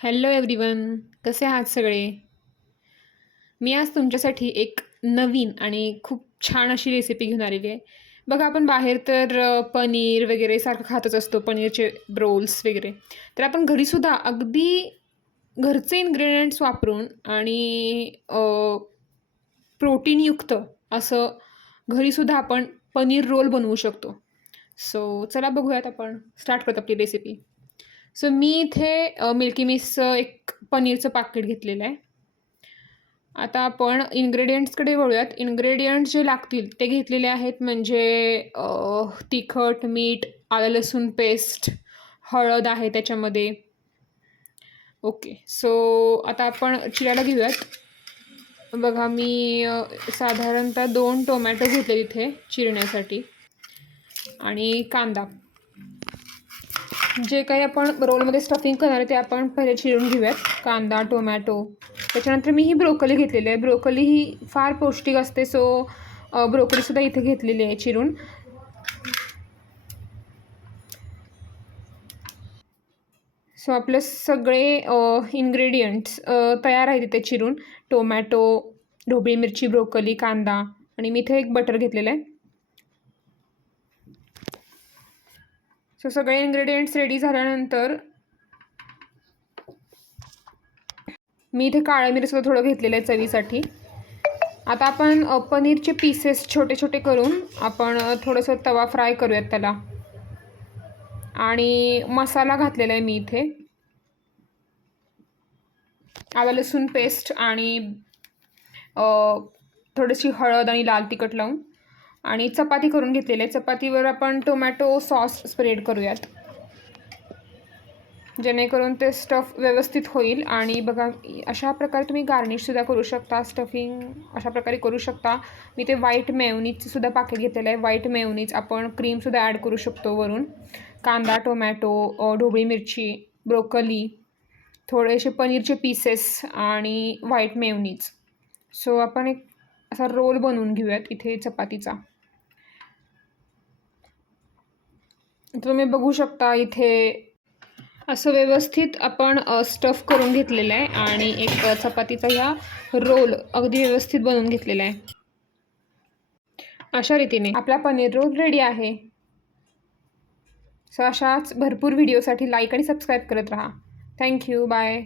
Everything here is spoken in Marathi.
हॅलो एव्हरीवन, कसे आहात सगळे? मी आज तुमच्यासाठी एक नवीन आणि खूप छान अशी रेसिपी घेऊन आलेली आहे. बघा, आपण बाहेर तर पनीर वगैरे सारखं खातच असतो, पनीरचे रोल्स वगैरे. तर आपण घरीसुद्धा अगदी घरचे इन्ग्रेडियंट्स वापरून आणि प्रोटीनयुक्त असं घरीसुद्धा आपण पनीर रोल बनवू शकतो. सो चला बघूयात, आपण स्टार्ट करतो आपली रेसिपी. सो मी इथे मिल्की मिस्टचं एक पनीरचं पाकीट घेतलेलं आहे. आता आपण इन्ग्रेडियंट्सकडे वळूयात. इन्ग्रेडियंट्स जे लागतील ते घेतलेले आहेत, म्हणजे तिखट, मीठ, आलं लसूण पेस्ट, हळद आहे त्याच्यामध्ये. ओके, सो आता आपण चिरायला घेऊयात. बघा, मी साधारणतः 2 टोमॅटो घेतले तिथे चिरण्यासाठी आणि कांदा. जे काही आपण रोलमध्ये स्टफिंग करणार आहे ते आपण पहिले चिरून घेऊयात. कांदा, टोमॅटो. त्याच्यानंतर मी ही ब्रोकोली घेतलेली आहे. ब्रोकोली ही फार पौष्टिक असते, सो ब्रोकोलीसुद्धा इथे घेतलेली आहे चिरून. सो आपले सगळे इन्ग्रेडियंट्स तयार आहेत इथे चिरून. टोमॅटो, ढोबळी मिरची, ब्रोकोली, कांदा आणि मी इथे एक बटर घेतलेलं आहे. सो सगळे इन्ग्रेडियंट्स रेडी झाल्यानंतर मी इथे काळं मिरचीचं थोडं घेतलेलं आहे चवीसाठी. आता आपण पनीरचे पीसेस छोटे छोटे करून आपण थोडंसं तवा फ्राय करूयात त्याला. आणि मसाला घातलेला आहे मी इथे. आलं लसूण पेस्ट आणि थोडीशी हळद आणि लाल तिखट लावून आणि चपाती करून घेतलेली आहे. चपातीवर आपण टोमॅटो सॉस स्प्रेड करूयात, जेणेकरून ते स्टफ व्यवस्थित होईल. आणि बघा, अशा प्रकारे तुम्ही गार्निशसुद्धा करू शकता, स्टफिंग अशा प्रकारे करू शकता. मी ते व्हाईट मेयोनीजचंसुद्धा पॅकेट घेतलेलं आहे. व्हाईट मेयोनीज आपण क्रीमसुद्धा ॲड करू शकतो वरून. कांदा, टोमॅटो, ढोबळी मिरची, ब्रोकोली, थोडेसे पनीरचे पीसेस आणि व्हाईट मेयोनीज. सो आपण एक असा रोल बनवून घेऊयात इथे चपातीचा. तुम्ही बघू शकता इथे असं व्यवस्थित आपण स्टफ करून घेतलेलं आहे आणि एक चपातीचा ह्या रोल अगदी व्यवस्थित बनवून घेतलेला आहे. अशा रीतीने आपला पनीर रोल रेडी आहे. सो अशाच भरपूर व्हिडिओसाठी लाईक आणि सबस्क्राईब करत राहा. Thank you, bye.